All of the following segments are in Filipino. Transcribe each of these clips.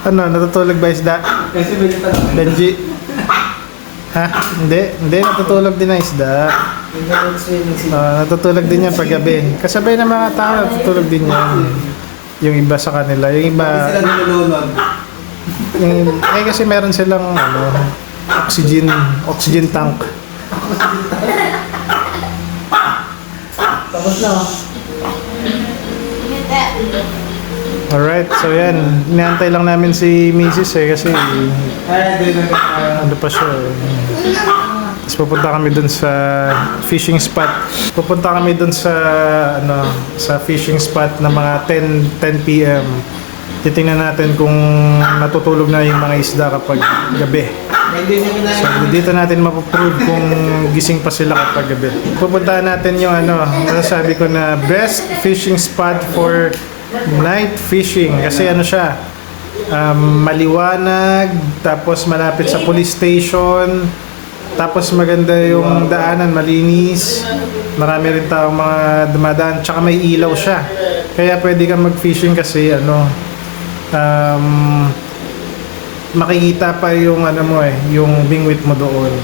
Ano, natutulog ba isda? Kasi Benji talaga. Benji? Ha? Hindi, natutulog din ang isda. Natutulog din yan paggabi. Kasabay ng mga tao, natutulog din yan. Yung iba sa kanila. Yung iba, Hindi sila nilulunod. kasi meron silang oxygen tank. Tapos na. Alright, so yan. Inaantay lang namin si Mrs. kasi Hindi na. ano pa siya. Tapos pupunta kami dun sa fishing spot. Pupunta kami dun sa sa fishing spot na mga 10 p.m. Titingnan natin kung natutulog na yung mga isda kapag gabi. So dito natin mapuprove kung gising pa sila kapag gabi. Pupuntahan natin yung masasabi ko na best fishing spot for night fishing. Kasi siya, maliwanag, tapos malapit sa police station, tapos maganda yung daanan, malinis, marami rin taong mga dumadaan, tsaka may ilaw siya. Kaya pwede kang mag-fishing kasi makikita pa yung yung bingwit mo doon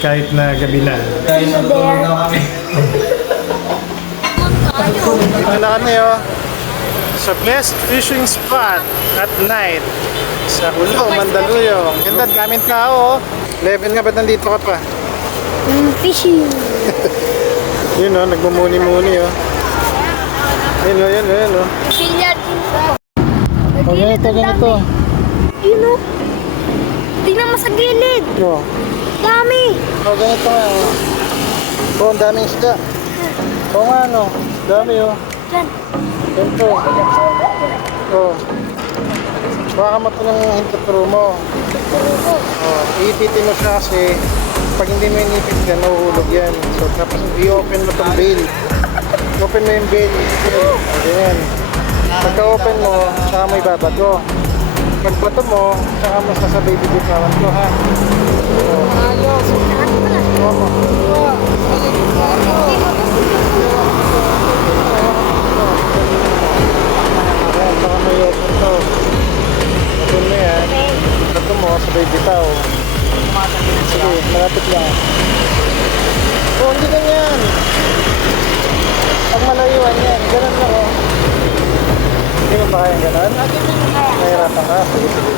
kahit na gabi na. Guys, natutulog na kami. Ito na kami sa best fishing spot at night sa Hulo, Mandaluyong. Ganda, daming tao. 11 nga, ba't nandito ka pa? Fishing. Yun nagmumuni-muni Yun Billiard. ganito. Yun o. Tingnan mo sa gilid. Dami. Ganito nga ang daming isda. Dami Diyan. Ganito. Baka mo ito ng hintuturo mo. Iititin mo siya kasi pag hindi mo inipit yan, mahuhulog yan. So tapos i-open mo itong bail. Open mo yung bail. Ganyan. Pagka-open mo, saka mo ibabato. Pagbato mo, saka mo sasabay bibitawan ko, ha? Ayos. Ayan, saka may open to. Open mo yan. Bato mo, sabay bitaw. Sige, malapit lang. Hindi ganyan. Pag malayuan yan, ganun lang Hindi mo ba kayang ganun? Nahirapan ka. Sige.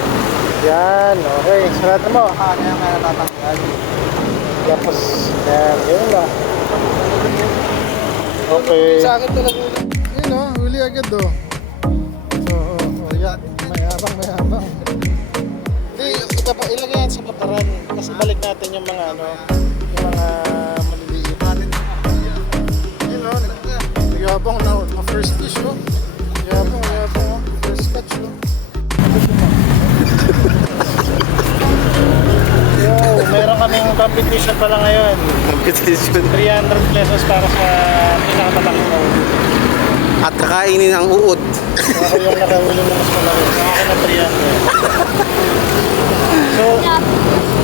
Yan, okay. Sarado mo. Kaya natatanggal. Tapos, yun lang. Okay. Sa akin talaga. Yun huli agad yan. Mayabang. Ilagay yan sa bataran. Kasi balik natin yung mga yung mga maliliit. Yun yabang na first fish Yabang first catch Meron kaming competition pala ngayon. Competition. 300 pesos para sa pinakamalaki na ulo. At kakainin ang uod. Ako yung nakahuli na mas malaki. Ako na 300. So,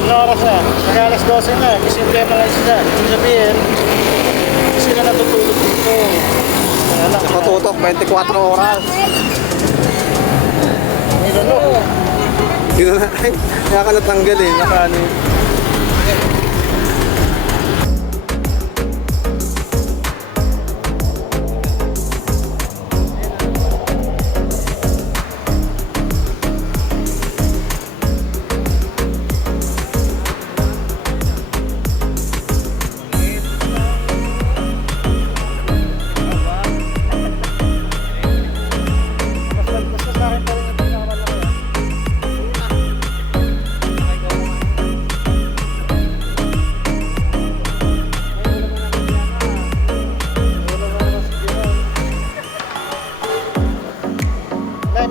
ano oras na? Mag-alas 12 na. Gising kayo mga isda. Ibig sabihin, hindi sila natutulog dito. Nakatutok 24 oras. Yun na. Kaya ka natanggal Nakaano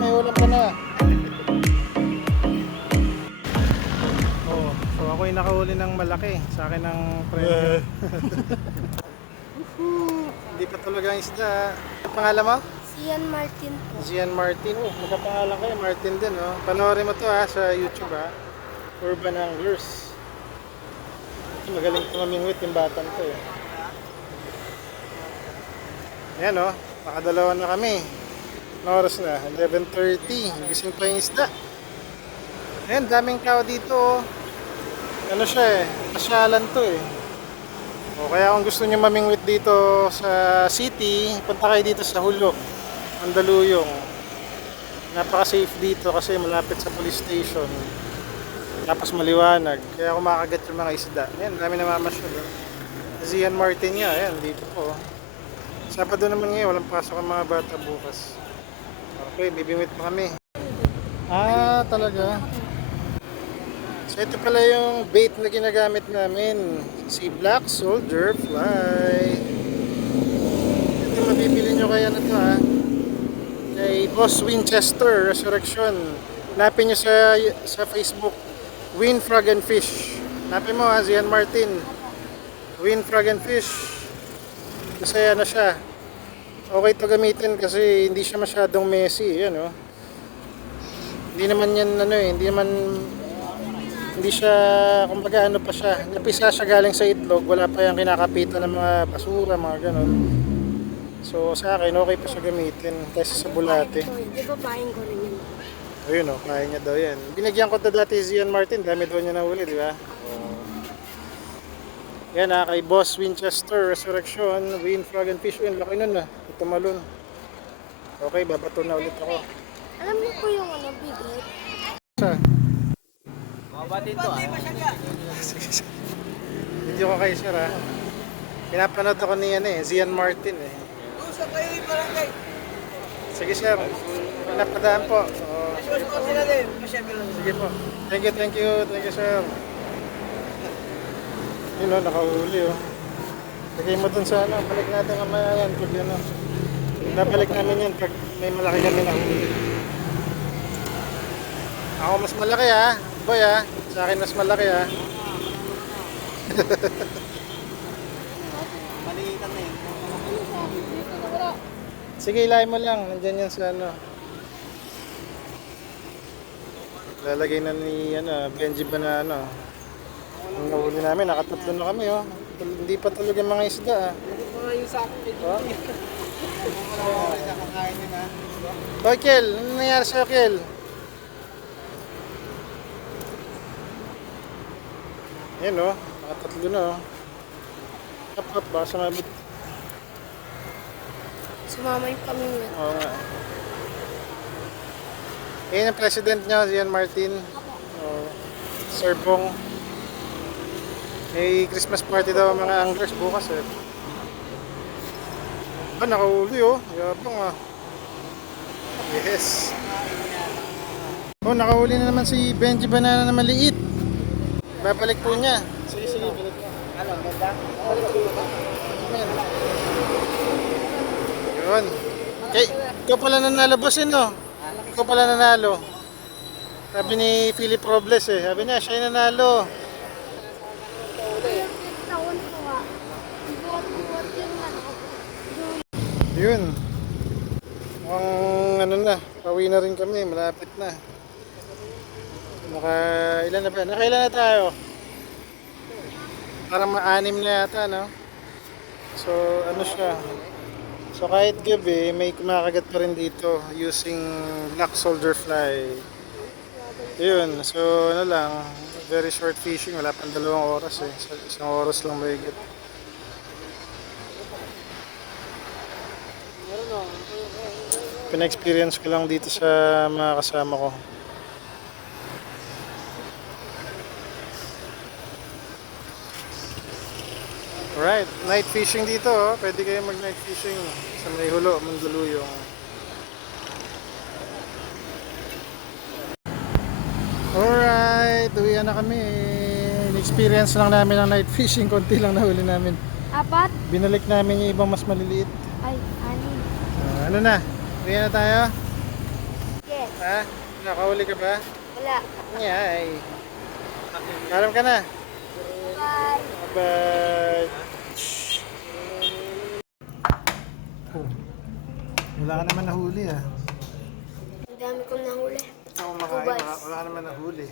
may ulam ka na. So ako'y nakahuli ng malaki. Sa akin ang premyo. Hindi pa talaga ang isda. Ang pangalan mo? Sian Martin po. Gian Martin. Magkapangalan kayo. Martin din. Panoorin mo to sa YouTube Urban Anglers. Magaling tumamingwit yung batang to Ayan nakadalawa na kami. Anong oras na? 11:30. Gising pa yung isda. Ayan, daming tao dito. Oh. Ano siya eh, pasyalan to eh. O kaya kung gusto niyo mamingwit dito sa city, punta kayo dito sa Hulo, Mandaluyong. Napaka-safe dito kasi malapit sa police station. Tapos maliwanag, kaya kumakagat yung mga isda. Ayan, dami namamasyal. Oh. Zian Martin nga, ayan, dito po. Oh. Sabado naman ngayon, walang pasok ang mga bata bukas. Okay, bibingwit pa kami. Ah, talaga? So ito pala yung bait na ginagamit namin. Si Black Soldier Fly. Ito mabibili nyo kaya na to ha. Kay Boss Winchester Resurrection. Hanapin nyo sa Facebook. Win Frog and Fish. Hanapin mo ha, Zian Martin. Win Frog and Fish. Kasi ano siya. Okay to gamitin kasi hindi siya masyadong messy. Yan oh. Hindi naman yan ano eh. Hindi siya, kumbaga ano pa siya, napisa siya galing sa itlog, wala pa yung kinakapitan ng mga basura, mga ganon. So sa akin, okay pa siya gamitin kaysa sa bulate. Di ba pahin ko rin yun? Ayun o, kaya niya daw yan. Binigyan ko to dati si Zian Martin, dami daw niya nahuli, di ba? Yan kay Boss Winchester Resurrection, Win Frog and Fish. Yun, laki nun ito malun. Okay, babato na ulit ako. Alam niyo po yung ano, bigot? Sa? Dito Video ko kay sir ha. Pinapanood ako ni Zian Martin eh. Usap kayo yung barangay. Sige sir, pinapadaan po. So, Mas po sila din. Masyempre lang. sige po. Thank you sir. Yun o, nakahuli o. Lagay mo dun sa balik natin kamaya yan. Pag nabalik namin yan pag may malaki kami nahuli. Ako mas malaki ha. Boy ha, sa akin mas malaki ha. Maliitan na yun. Sige, ilahin mo lang. Nandyan yan sa lalagay na ni Benji Banano. Ang nahuli namin, nakatatlo na kami oh. Hindi pa tulog yung mga isda ah. Mga yung sa akin. Oh. Nakakain din ha. Hoy Kel, ano nangyari sa'yo Kel? Yan oh, nakatatlo na oh. Hap, baka sumabit. Sumama yung pamingwit. Oo nga. Yan ang president niya, Zian Martin. Oh, Sir Bong. May Christmas party daw ang mga anglers bukas eh. Ah, nakahuli oh. Yabang ah. Yes. Oh, nakahuli na naman si Benji Banana na maliit. Babalik po niya. Sige, balik mo. Ano, ganda? Yun. Okay, ikaw pala nanalo boss no? Ikaw pala nanalo. Sabi ni Philip Robles eh. Sabi niya, siya yung nanalo. Taon ko nga. Buwat yung ano. Yun. Mukhang pauwi na rin kami. Malapit na. Ilan na ba? Nakailan na tayo? Parang ma-anim na yata, no? So, siya? So, kahit gabi, may kumakagat pa rin dito using Black Soldier Fly. Yun. So, very short fishing. Wala pang 2 oras eh. 1 oras lang mahigit. Pina-experience ko lang dito sa mga kasama ko. Alright, night fishing dito oh. Pwede kayo mag night fishing sa may Hulo, Mandaluyong. Alright, uwian na kami. In-experience lang namin ang night fishing, konti lang nahuli namin. 4? Binalik namin yung ibang mas maliliit. Ay, 6. Ano na? Uwian na tayo? Yes. Ha? Nakahuli ka ba? Wala. Yay. Alam ka na? Bye. Bye. Wala ka naman nahuli ah. Ang dami kong nahuli. Ako makain, wala ka naman nahuli.